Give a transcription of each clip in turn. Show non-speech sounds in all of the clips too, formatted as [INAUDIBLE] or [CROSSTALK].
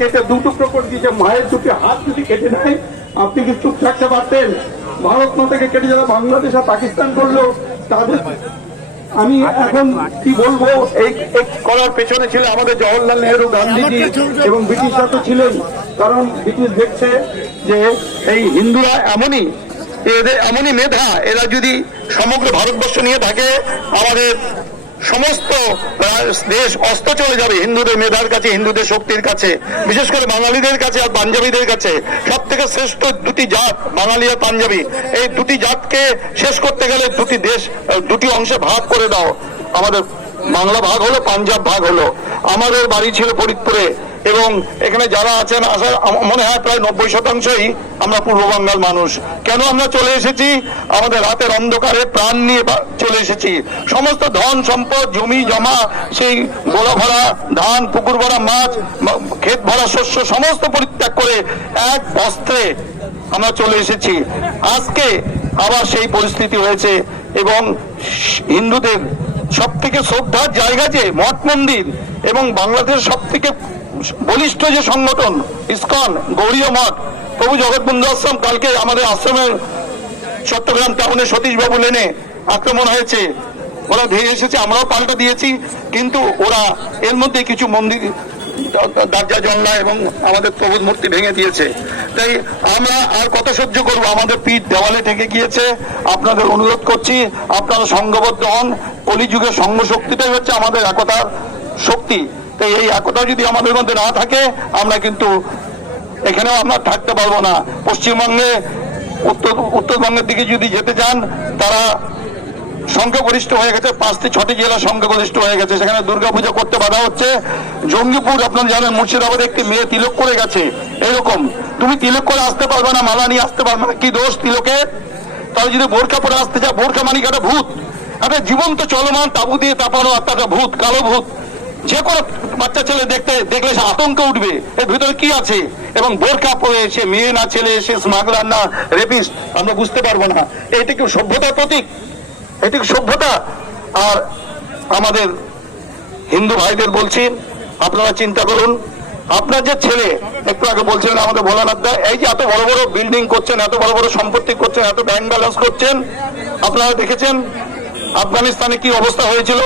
কেটে দু টুকরো করে দিয়েছে মায়ের দুটি হাত যদি কেটে নেয় আপনি কি চুপ থাকতে পারতেন? ভারত মাতাকে কেটে যারা বাংলাদেশ আর পাকিস্তান করল তাদের আমি এখন কি বলব? এই এই করার পেছনে ছিল আমাদের জওয়াহরলাল নেহরু গান্ধীজি এবং ব্রিটিশরা তো ছিলেন। কারণ ব্রিটিশ দেখছে যে এই হিন্দুরা এমনই এদের এমনই মেধা এরা যদি সমগ্র ভারতবর্ষ নিয়ে থাকে আমাদের সমস্ত দেশ অস্ত চলে যাবে হিন্দুদের মেধার কাছে, হিন্দুদের শক্তির কাছে, বিশেষ করে বাঙালিদের কাছে আর পাঞ্জাবিদের কাছে। সব থেকে শ্রেষ্ঠ দুটি জাত, বাঙালি আর পাঞ্জাবি। এই দুটি জাতকে শেষ করতে গেলে দুটি দেশ, দুটি অংশে ভাগ করে দাও। আমাদের বাংলা ভাগ হলো, পাঞ্জাব ভাগ হলো। আমাদের বাড়ি ছিল ফরিদপুরে। এবং এখানে যারা আছেন আসার মনে হয় প্রায় নব্বই শতাংশই আমরা পূর্ব বাংলার মানুষ। কেন আমরা চলে এসেছি? আমাদের রাতের অন্ধকারে প্রাণ নিয়ে চলে এসেছি। সমস্ত ধন, সম্পদ, জমি, জমা, সেই গোলা ভরা ধান, পুকুর ভরা মাছ ক্ষেত ভরা শস্য, সমস্ত পরিত্যাগ করে এক বস্ত্রে আমরা চলে এসেছি। আজকে আবার সেই পরিস্থিতি হয়েছে এবং হিন্দুদের সব থেকে শ্রদ্ধার জায়গা যে মঠ মন্দির এবং বাংলাদেশের সব থেকে বলিষ্ঠ যে সংগঠন, ইস্কন, গৌরীয় মঠ, প্রভু জগৎবন্ধু আশ্রম, কালকে আমাদের আশ্রমের চট্টগ্রাম টাউনে সতীশবাবু লেনে আক্রমণ হয়েছে। ওরা ভেঙে এসেছে, আমরাও পাল্টা দিয়েছি, কিন্তু ওরা এর মধ্যে কিছু মন্দির, দার্জা জল্লা এবং আমাদের প্রবোধ মূর্তি ভেঙে দিয়েছে। তাই আমরা আর কত সহ্য করব? আমাদের পিঠ দেওয়ালে ঠেকে গিয়েছে। আপনাদের অনুরোধ করছি, আপনারা সংঘবদ্ধ হন। কলিযুগের সঙ্গ শক্তিটাই হচ্ছে আমাদের একতার শক্তি। তাই এই একতা যদি আমাদের মধ্যে না থাকে, আমরা কিন্তু এখানেও আমরা থাকতে পারব না। পশ্চিমবঙ্গে, উত্তর, উত্তরবঙ্গের দিকে যদি যেতে চান, তারা সংখ্যাগরিষ্ঠ হয়ে গেছে, পাঁচটি ছটি জেলা সংখ্যাগরিষ্ঠ হয়ে গেছে। সেখানে দুর্গাপূজা করতে বাধা হচ্ছে। জঙ্গিপুর, আপনারা জানেন, মুর্শিদাবাদে একটি মেয়ে তিলক করে গেছে। এরকম। তুমি তিলক করে আসতে পারবে না, মালা নিয়ে আসতে পারবে না। কি দোষ তিলকের? তাহলে যদি বোরখা পরে আসতে চায় বোরখা মানিক একটা ভূত। একটা জীবন্ত চলমান তাবু দিয়ে তাপানো একটা ভূত, কালো ভূত। যে কোনো বাচ্চা ছেলে দেখতে, দেখলে সে আতঙ্ক উঠবে। এর ভিতরে কি আছে? এবং বোরখা পরে সে মেয়ে না ছেলে, সে স্মাগলার না রেপিস্ট আমরা বুঝতে পারব না। এটা কি সভ্যতার প্রতীক? এটি কি সভ্যতা? আর আমাদের হিন্দু ভাইদের বলছি, আপনারা চিন্তা করুন। আপনার যে ছেলে, একটু আগে বলছিলেন আমাদের ভোলানাথ দা এই যে এত বড় বড় বিল্ডিং করছেন, এত বড় বড় সম্পত্তি করছেন, এত ব্যাংক ব্যালেন্স করছেন, আপনারা দেখেছেন? আফগানিস্তানে কি অবস্থা হয়েছিল?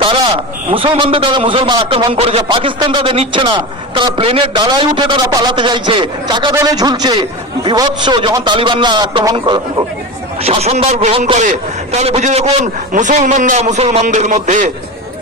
তারা মুসলমানদের তারা মুসলমান আক্রমণ করেছে পাকিস্তান তাদের নিচ্ছে না। তারা প্লেনের ডালায় উঠে তারা পালাতে চাইছে চাকা দলে ঝুলছে। বিভৎস, যখন তালিবানরা আক্রমণ করে শাসনভার গ্রহণ করে, তাহলে বুঝে দেখুন মুসলমানরা মুসলমানদের মধ্যে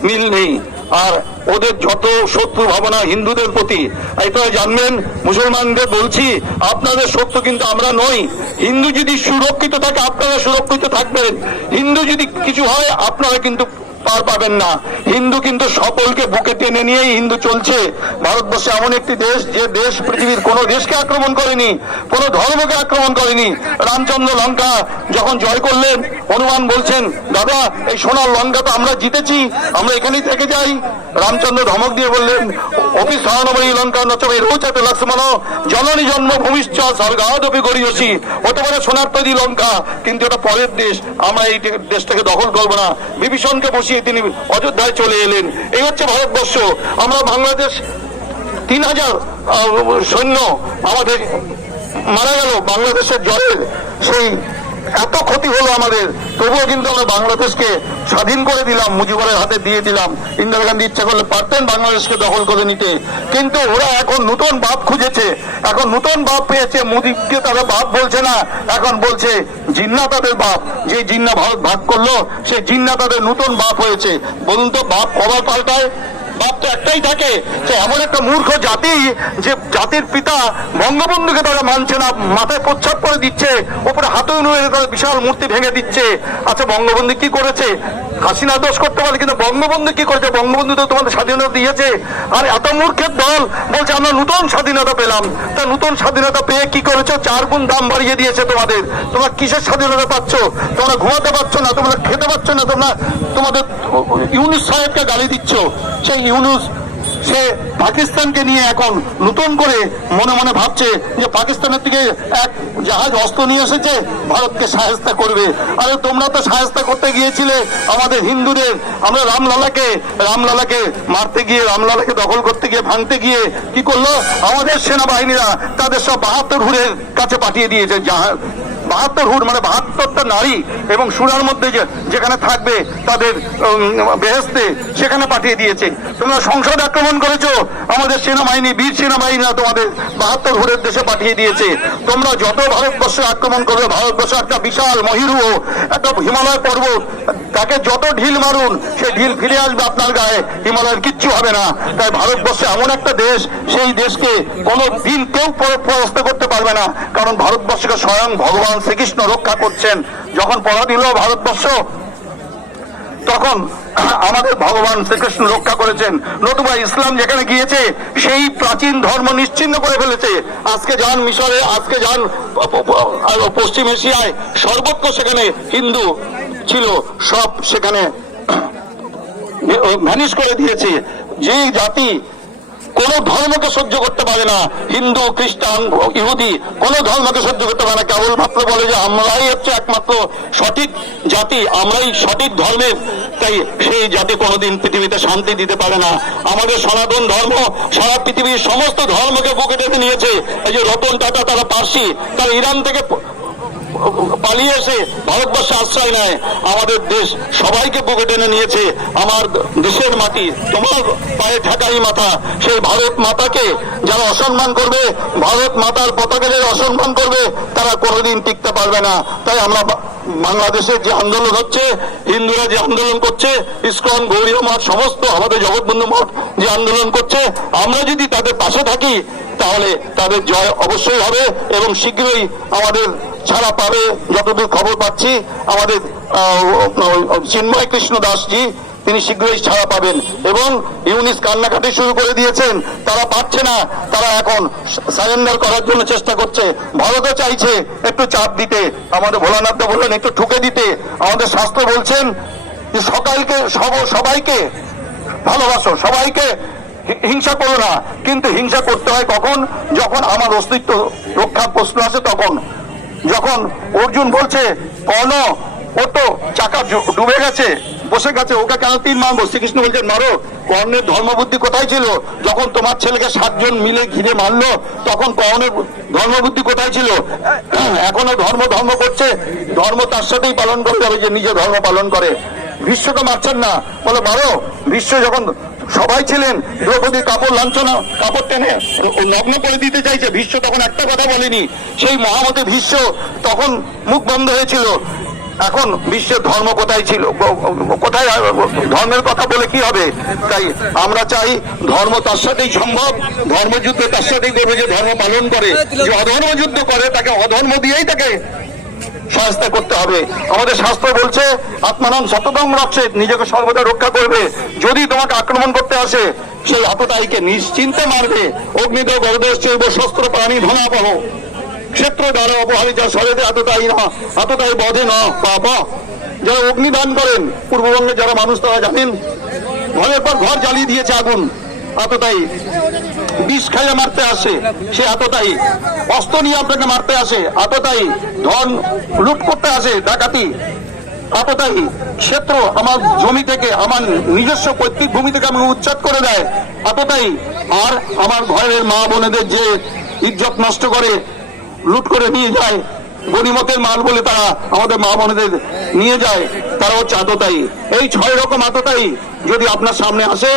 মিল নেই। আর ওদের যত শত্রু ভাবনা হিন্দুদের প্রতি এটা জানবেন, মুসলমানদের বলছি, আপনাদের শত্রু কিন্তু আমরা নই। হিন্দু যদি সুরক্ষিত থাকে, আপনারা সুরক্ষিত থাকবেন। হিন্দু যদি কিছু হয়, আপনারা কিন্তু পার পাবেন না। হিন্দু কিন্তু সকলকে বুকে টেনে নিয়েই হিন্দু চলছে। ভারতবর্ষে এমন একটি দেশ, যে দেশ পৃথিবীর কোন দেশকে আক্রমণ করেনি, কোন ধর্মকে আক্রমণ করেনি। রামচন্দ্র লঙ্কা যখন জয় করলেন, হনুমান বলছেন, দাদা, এই সোনার লঙ্কা তো আমরা জিতেছি, আমরা এখানেই থেকে যাই। রামচন্দ্র ধমক দিয়ে বললেন, অফিস সহানুভূতি লঙ্কা নচবে রৌচাতে লক্ষ্মণ জননী জন্মভূমিশ্চ স্বর্গাদপি গড়িয়েছি হতে পারে সোনার তৈরি লঙ্কা, কিন্তু এটা পরের দেশ। আমরা এই দেশটাকে দখল করব না। বিভীষণকে বসিয়ে তিনি অযোধ্যায় চলে এলেন। এই হচ্ছে ভারতবর্ষ। আমরা বাংলাদেশ তিন হাজার সৈন্য আমাদের মারা গেল বাংলাদেশের জলের সেই এত ক্ষতি হলো আমাদের। তবুও কিন্তু আমরা বাংলাদেশকে স্বাধীন করে দিলাম, মুজিবুরের হাতে দিয়ে দিলাম। ইন্দিরা গান্ধী ইচ্ছা করলে পারতেন বাংলাদেশকে দখল করে নিতে। কিন্তু ওরা এখন নতুন বাপ খুঁজেছে। এখন নতুন বাপ পেয়েছে, মোদীকে তারা বাপ বলছে না। এখন বলছে, জিন্না তাদের বাপ যে জিন্না ভারত ভাগ করল, সে জিন্না তাদের নতুন বাপ হয়েছে। বলুন তো বাপ কবার পাল্টায়? বাপ তো একটাই থাকে। যে এমন একটা মূর্খ জাতি যে জাতির পিতা বঙ্গবন্ধুকে তারা মানছে না, মাথায় প্রচ্ছাপ করে দিচ্ছে, ওপরে হাতে নুয়ে তাদের বিশাল মূর্তি ভেঙে দিচ্ছে। আচ্ছা বঙ্গবন্ধু কি করেছে? হাসিনা দোষ করতে পারে, কিন্তু বঙ্গবন্ধু কি করেছে? বঙ্গবন্ধু তো তোমাদের স্বাধীনতা দিয়েছে। আর এত মূর্খের দল বলছে, আমরা নতুন স্বাধীনতা পেলাম। তা নতুন স্বাধীনতা পেয়ে কি করেছ? চার গুণ দাম বাড়িয়ে দিয়েছে তোমাদের। তোমরা কিসের স্বাধীনতা পাচ্ছ? তোমরা ঘুমাতে পারছ না, তোমরা খেতে পারছ না, তোমরা তোমাদের ইউনুস সাহেবকে গালি দিচ্ছ। সেই ইউনুস, সে পাকিস্তানকে নিয়ে এখন নতুন করে মনে মনে ভাবছে যে পাকিস্তানের থেকে এক জাহাজ অস্ত্র নিয়ে এসেছে, ভারতকে সাহায্য করবে। আরে তোমরা তো সাহায্য করতে গিয়েছিলে আমাদের হিন্দুদের। আমরা রামলালাকে রামলালাকে মারতে গিয়ে, রামলালাকে দখল করতে গিয়ে, ভাঙতে গিয়ে কি করল? আমাদের সেনাবাহিনীরা তাদের সব বাহাত্তর হুরের কাছে পাঠিয়ে দিয়েছে জাহাজ। বাহাত্তর হুট মানে বাহাত্তরটা নারী এবং সুরার মধ্যে যেখানে থাকবে তাদের বেহেস্তে সেখানে পাঠিয়ে দিয়েছে। তোমরা সংসদ আক্রমণ করেছ, আমাদের সেনাবাহিনী, বীর সেনাবাহিনীরা তোমাদের বাহাত্তর হুটের দেশে পাঠিয়ে দিয়েছে। তোমরা যত ভারতবর্ষে আক্রমণ করবে, ভারতবর্ষ একটা বিশাল মহিরু একটা হিমালয় পর্বত তাকে যত ঢিল মারুন, সে ঢিল ফিরে আসবে আপনার গায়ে। হিমালয়ের কিচ্ছু হবে না। তাই ভারতবর্ষে এমন একটা দেশ, সেই দেশকে কোনো দিন কেউ পর- পরাস্ত করতে পারবে না। কারণ ভারতবর্ষকে স্বয়ং ভগবান শ্রীকৃষ্ণ রক্ষা করছেন। যখন পরাধীন হলো ভারতবর্ষ, তখন আমাদের ভগবান শ্রীকৃষ্ণ রক্ষা করেছেন। নতুবা ইসলাম যেখানে গিয়েছে, সেই প্রাচীন ধর্ম নিশ্চিন্ন করে ফেলেছে। আজকে যান মিশরে, আজকে যান পশ্চিম এশিয়ায় সর্বত্র সেখানে হিন্দু ছিল, সব সেখানে ভ্যানিশ করে দিয়েছে। যে জাতি কোন ধর্মকে সহ্য করতে পারে না, হিন্দু, খ্রিস্টান, ইহুদি, কোন ধর্মকে সহ্য করতে পারে না কেবলমাত্র বলে যে আমরাই হচ্ছে একমাত্র সঠিক জাতি, আমরাই সঠিক ধর্মের তাই সেই জাতি কোনোদিন পৃথিবীতে শান্তি দিতে পারে না। আমাদের সনাতন ধর্ম সারা পৃথিবীর সমস্ত ধর্মকে বুকে টেনে নিয়েছে। এই যে রতন টাটা, তারা পার্সি, তারা ইরান থেকে পালিয়ে এসে ভারতবর্ষে আশ্রয় নেয়। আমাদের দেশ সবাইকে বুকে টেনে নিয়েছে, আমার দেশের মাটি, তোমার পায়ে ঠেকাই মাথা। সেই ভারত মাতাকে যারা অসম্মান করবে, ভারত মাতার পতাকা যারা অসম্মান করবে, তারা কোনোদিন টিকতে পারবে না। তাই আমরা বাংলাদেশের যে আন্দোলন হচ্ছে, হিন্দুরা যে আন্দোলন করছে, ইস্কন গৌরী মঠ, সমস্ত আমাদের জগৎবন্ধু মঠ যে আন্দোলন করছে, আমরা যদি তাদের পাশে থাকি, তাহলে তাদের জয় অবশ্যই হবে এবং শীঘ্রই আমাদের ছাড়া পাবে যতদূর খবর পাচ্ছি, আমাদের চিন্ময় কৃষ্ণ দাসজি, তিনি শীঘ্রই ছাড়া পাবেন। এবং ইউনিস কান্নাকাটি শুরু করে দিয়েছেন, তারা পাচ্ছে না, তারা এখন সারেন্ডার করার জন্য চেষ্টা করছে। ভারতও চাইছে একটু চাপ দিতে, আমাদের ভোলানাথ বললেন, একটু ঠুকে দিতে। আমাদের শাস্ত্র বলছেন যে সকালকে, সব- সবাইকে ভালোবাসো, সবাইকে হিংসা করো না। কিন্তু হিংসা করতে হয় কখন? যখন আমার অস্তিত্ব রক্ষার প্রশ্ন আসে তখন। যখন অর্জুন বলছে কর্ণ ও তো চাকা ডুবে গেছে, বসে গেছে, ওকে কেন তিন মারবো? শ্রীকৃষ্ণ বলছেন মারো, কর্ণের ধর্মবুদ্ধি কোথায় ছিল? যখন তোমার ছেলেকে সাতজন মিলে ঘিরে মারলো, তখন কর্ণের ধর্মবুদ্ধি কোথায় ছিল? [CLEARS THROAT] এখনও ধর্ম ধর্ম করছে, ধর্ম তার সাথেই পালন করে যাবে যে নিজে ধর্ম পালন করে। বিশ্বকে মারছেন না। বলে, মারো। বিশ্ব যখন সবাই ছিলেন দ্রৌপদী কাপড় লাঞ্ছনা, কাপড় টেনে ও নগ্ন করে দিতে চাইছে। ভীষ্ম তখন একটা কথা বলেনি। সেই মহামতি ভীষ্ম তখন মুখ বন্ধ হয়েছিল। এখন বিশ্বের ধর্ম কোথায় ছিল? কোথায় ধর্মের কথা বলে কি হবে? তাই আমরা চাই ধর্ম তার সাথেই সম্ভব। ধর্মযুদ্ধ তার সাথেই করবে যে ধর্ম পালন করে। যে অধর্ম যুদ্ধ করে, তাকে অধর্ম দিয়েই তাকে সহায়তা করতে হবে। আমাদের শাস্ত্র বলছে, আত্মানন্দ শততম রক্ষে নিজেকে সর্বদা রক্ষা করবে। যদি তোমাকে আক্রমণ করতে আসে, সেই আততায়ীকে নিশ্চিন্তে মারবে। অগ্নিদেব গরদেশ চৈব শস্ত্র প্রাণী ধনা পাহ। ক্ষেত্র দ্বারা অপহারিত সরেদে আততায়ী না আততায়ী বধে না, পাপা। যারা অগ্নিদান করেন পূর্ববঙ্গে যারা মানুষ, তারা জানেন ঘরের পর ঘর জ্বালিয়ে দিয়েছে আগুন। আততায়ী বিষ খাইয়ে মারতে আসে, সে এতটাই অস্ত্র নিয়ে আপনাকে মারতে আসে এতটাই ধন লুট করতে আসে, ডাকাতি। এতটাই ক্ষেত্র আমার জমি থেকে, আমার নিজস্ব পৈতৃক ভূমি থেকে আমাকে উচ্ছেদ করে দেয়। এতটাই আর আমার ঘরের মা বোনেদের যে ইজ্জত নষ্ট করে, লুট করে নিয়ে যায়, গণিমতের মাল বলে তারা আমাদের মা বোনেদের নিয়ে যায়, তারা হচ্ছে আততায়ী। এই ছয় রকম আততায়ী যদি আপনার সামনে আসে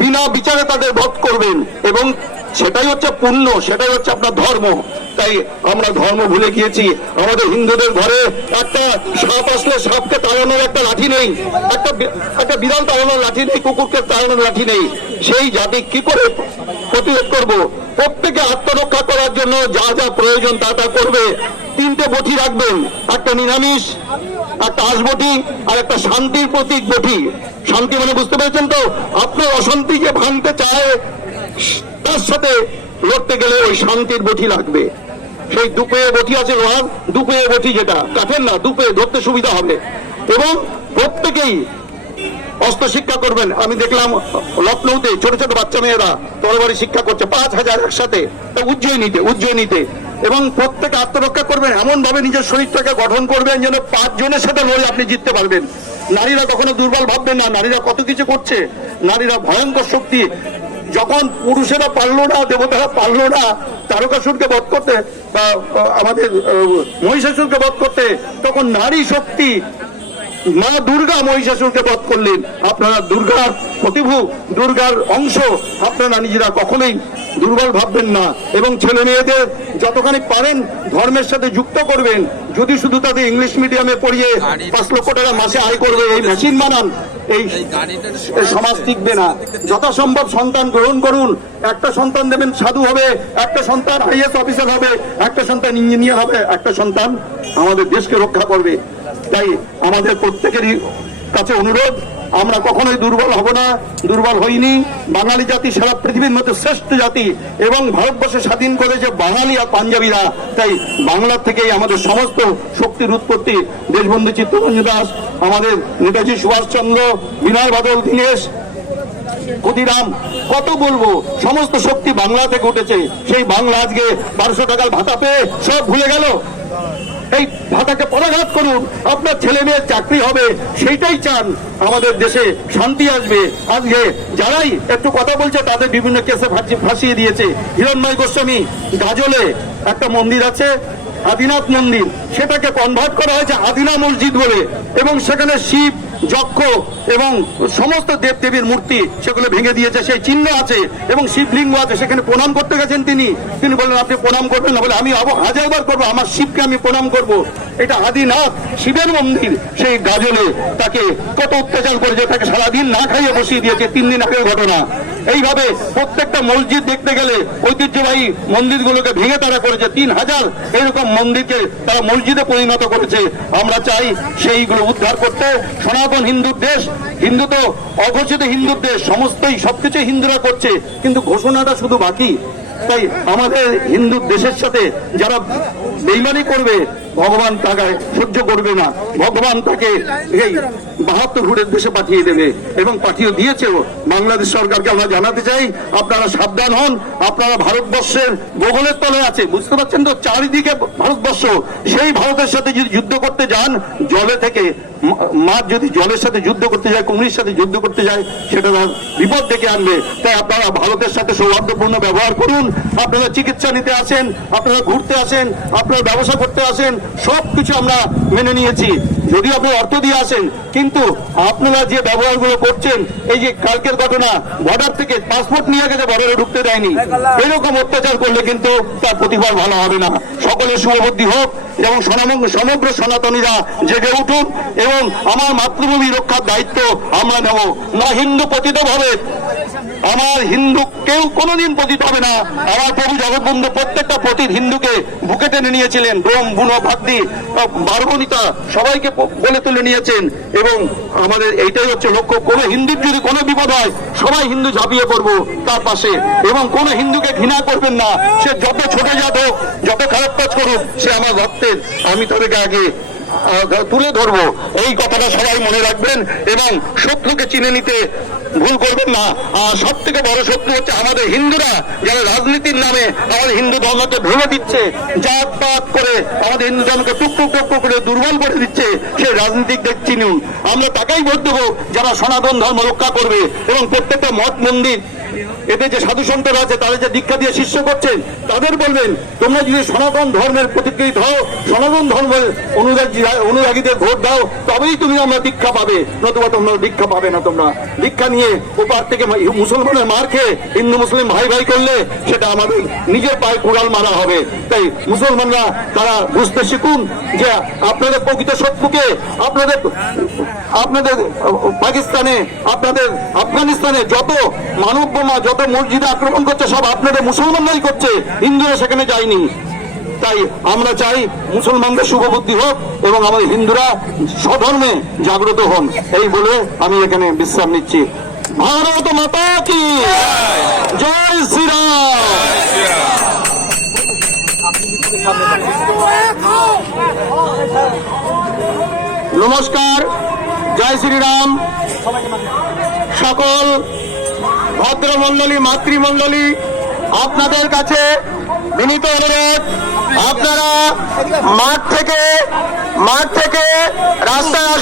বিনা বিচারে তাদের বধ করবেন এবং সেটাই হচ্ছে পুণ্য, সেটাই হচ্ছে আপনার ধর্ম। তাই আমরা ধর্ম ভুলে গিয়েছি। আমাদের হিন্দুদের ঘরে একটা সাপ আসলে সাপকে তাড়ানোর একটা লাঠি নেই। একটা একটা বিড়াল তাড়ানোর লাঠি নেই, কুকুরকে তাড়ানোর লাঠি নেই। সেই জাতি কি করে প্রতিরোধ করব? প্রত্যেকে আত্মরক্ষা করার জন্য যা যা প্রয়োজন তা তা করবে। তিনটে বটি রাখবেন, একটা নিরামিষ একটা আশবটি আর একটা শান্তির প্রতীক বটি শান্তি মানে বুঝতে পেরেছেন তো? আপনার অশান্তি যে ভাঙতে চায়, তার সাথে লড়তে গেলে ওই শান্তির বটি লাগবে। সেই দুপে বটি আছে লোহার দুপে বটি যেটা, কাঠের না দুপে ধরতে সুবিধা হবে। এবং প্রত্যেকেই অস্ত্র শিক্ষা করবেন। আমি দেখলাম লখনৌতে ছোট ছোট বাচ্চা মেয়েরা তরবারি শিক্ষা করছে, পাঁচ হাজার একসাথে। উজ্জয়িনীতে উজ্জয়িনীতে। এবং প্রত্যেকে আত্মরক্ষা করবেন এমন ভাবে নিজের শরীরটাকে গঠন করবেন যেন পাঁচজনের সাথে লড়ে আপনি জিততে পারবেন। নারীরা কখনো দুর্বল ভাববেন না, নারীরা কত কিছু করছে। নারীরা ভয়ঙ্কর শক্তি। যখন পুরুষেরা পারল না, দেবতারা পারল না, তারকাসুরকে বধ করতে আমাদের মহিষাসুরকে বধ করতে, তখন নারী শক্তি মা দুর্গা মহিষাসুরকে বধ করলেন। আপনারা দুর্গার প্রতিভু দুর্গার অংশ আপনারা নিজেরা কখনোই দুর্বল ভাববেন না। এবং ছেলে মেয়েদের যতখানি পারেন ধর্মের সাথে যুক্ত করবেন। যদি শুধু তাদের ইংলিশ মিডিয়ামে পড়িয়ে পাঁচ লক্ষ টাকা মাসে আয় করবে এই মেশিন বানান এই এই সমাজ টিকবে না। যথাসম্ভব সন্তান গ্রহণ করুন। একটা সন্তান দেবেন সাধু হবে একটা সন্তান আইএস অফিসার হবে একটা সন্তান ইঞ্জিনিয়ার হবে একটা সন্তান আমাদের দেশকে রক্ষা করবে। তাই আমাদের প্রত্যেকেরই কাছে অনুরোধ, আমরা কখনোই দুর্বল হব না, দুর্বল হইনি। বাঙালি জাতি সারা পৃথিবীর মধ্যে শ্রেষ্ঠ জাতি এবং ভারতবর্ষে স্বাধীন করেছে বাঙালি আর পাঞ্জাবিরা, তাই বাংলা থেকেই আমাদের সমস্ত শক্তির উৎপত্তি। দেশবন্ধু চিত্তরঞ্জন দাস, আমাদের নেতাজি সুভাষচন্দ্র, বিনয় বাদল, দীনেশ, ক্ষুদিরাম, কত বলব, সমস্ত শক্তি বাংলা থেকে উঠেছে। সেই বাংলা আজকে বারোশো টাকার ভাতা পেয়ে সব ভুলে গেল। এই ভাতাকে পদাঘাত করুন। আপনার ছেলে মেয়ের চাকরি হবে, সেইটাই চান। আমাদের দেশে শান্তি আসবে। আজকে যারাই একটু কথা বলছে, তাদের বিভিন্ন কেসে ফাঁসিয়ে দিয়েছে। হিরণময় গোস্বামী, গাজলে একটা মন্দির আছে, আদিনাথ মন্দির। সেটাকে কনভার্ট করা হয়েছে আদিনা মসজিদ বলে। এবং সেখানে শিব যক্ষ এবং সমস্ত দেব দেবীর মূর্তি সেগুলো ভেঙে দিয়েছে, সেই চিহ্ন আছে এবং শিবলিঙ্গ আছে, সেখানে প্রণাম করতে গেছেন তিনি। তিনি বললেন, আপনি প্রণাম করবেন না। বলে, আমি হাজারবার করব, আমার শিবকে আমি প্রণাম করব। এটা আদিনাথ, শিবের মন্দির, সেই গাজলে তাকে কত অত্যাচার করেছে, তাকে সারাদিন না খাইয়ে বসিয়ে দিয়েছে, তিন দিন আগের ঘটনা। এইভাবে প্রত্যেকটা মসজিদ দেখতে গেলে ঐতিহ্যবাহী মন্দিরগুলোকে ভেঙে তারা করেছে। তিন হাজার এরকম মন্দিরকে তারা মসজিদে পরিণত করেছে। আমরা চাই সেইগুলো উদ্ধার করতে সনাতন হিন্দুর দেশ, হিন্দু তো অঘোষিত হিন্দুর দেশ, সমস্তই সবকিছু হিন্দুরা করছে, কিন্তু ঘোষণাটা শুধু বাকি। তাই আমাদের হিন্দু দেশের সাথে যারা বেইমানি করবে, ভগবান তাকে সহ্য করবে না। ভগবান তাকে এই বাহাত্তর হুড়ের দেশে পাঠিয়ে দেবে এবং পাঠিয়ে দিয়েছেও। বাংলাদেশ সরকারকে আমরা জানাতে চাই, আপনারা সাবধান হন, আপনারা ভারতবর্ষের ভূগোলের তলে আছে, বুঝতে পারছেন তো? চারিদিকে ভারতবর্ষ, সেই ভারতের সাথে যদি যুদ্ধ করতে যান, জলে থেকে মাছ যদি জলের সাথে যুদ্ধ করতে যায় কুমির সাথে যুদ্ধ করতে যায়, সেটা তার বিপদ ডেকে আনবে। তাই আপনারা ভারতের সাথে সৌহার্দ্যপূর্ণ ব্যবহার করুন। আপনারা চিকিৎসা নিতে আসেন, আপনারা ঘুরতে আসেন, আপনারা ব্যবসা করতে আসেন সব কিছু আমরা মেনে নিয়েছি। যদি আপনি অর্থ দিয়ে আসেন, কিন্তু আপনারা যে ব্যবহারগুলো করছেন, এই যে কালকের ঘটনা বর্ডার থেকে পাসপোর্ট নিয়ে গেছে বর্ডারে ঢুকতে দেয়নি। এরকম অত্যাচার করলে কিন্তু তার প্রতিফল ভালো হবে না। সকলের শুভবুদ্ধি হোক এবং সমগ্র সনাতনীরা জেগে উঠুন এবং আমার মাতৃভূমি রক্ষার দায়িত্ব আমরা নেব। না হিন্দু পতিত ভাবে আমার হিন্দু কেউ কোনোদিন পতিত হবে না। আমার প্রভু জগৎবন্ধু প্রত্যেকটা পতিত হিন্দুকে বুকে টেনে নিয়েছিলেন। ব্রহ্ম বুনো ভাগ্নি বারবনিতা সবাইকে বলে তুলে নিয়েছেন এবং আমাদের এইটাই হচ্ছে লক্ষ্য। কোন হিন্দুর যদি কোনো বিপদ হয়, সবাই হিন্দু ঝাঁপিয়ে পড়ব তার পাশে। এবং কোন হিন্দুকে ঘৃণা করবেন না। সে যত ছোট জাত হোক, যত খারাপ কাজ করুক, সে আমার ভক্তের। আমি তাদেরকে আগে তুলে ধরবো। এই কথাটা সবাই মনে রাখবেন এবং শত্রুকে চিনে নিতে ভুল করবেন না। সব থেকে বড় শত্রু হচ্ছে আমাদের হিন্দুরা, যারা রাজনীতির নামে আমাদের হিন্দু ধর্মকে ভেঙে দিচ্ছে জাত পাত করে আমাদের হিন্দু ধর্মকে টুকটুক টুকটুক করে দুর্বল করে দিচ্ছে সে রাজনীতিকদের চিনুন আমরা তাকেই ভোট দেবো, যারা সনাতন ধর্ম রক্ষা করবে এবং প্রত্যেকটা মঠ, মন্দির এতে যে সাধু সন্তরা আছে, তাদের যে দীক্ষা দিয়ে শিষ্য করছেন, তাদের বলবেন, তোমরা যদি সনাতন ধর্মের প্রতিকৃত হও, সনাতন ধর্মের অনুরাগী অনুরাগীদের ভোট দাও, তবেই তুমি আমরা দীক্ষা পাবে। নতুবা তোমরা দীক্ষা পাবে না তোমরা। দীক্ষা নিয়ে ওপার থেকে মুসলমানের মার খেয়ে হিন্দু, মুসলিম ভাই ভাই করলে সেটা আমাদের নিজের পায়ে কুড়াল মারা হবে। তাই মুসলমানরা তারা বুঝতে শিখুন যে আপনাদের প্রকৃত শত্রুকে আপনাদের আপনাদের পাকিস্তানে, আপনাদের আফগানিস্তানে যত মানব বোমা যত মসজিদে আক্রমণ করছে, সব আপনাদের মুসলমানরাই করছে। হিন্দুরা সেখানে যায়নি। তাই আমরা চাই মুসলমানদের শুভবুদ্ধি হোক এবং আমাদের হিন্দুরা স্বধর্মে জাগ্রত হন। এই বলে আমি এখানে বিশ্রাম নিচ্ছি। ভারত মাতা কি? জয় শ্রীরাম। নমস্কার, জয় শ্রীরাম। সকল ভদ্রমণ্ডলী মাতৃমণ্ডলী আপনাদের কাছে বিনীত অনুরোধ আপনারা মাঠ থেকে মাঠ থেকে রাস্তায়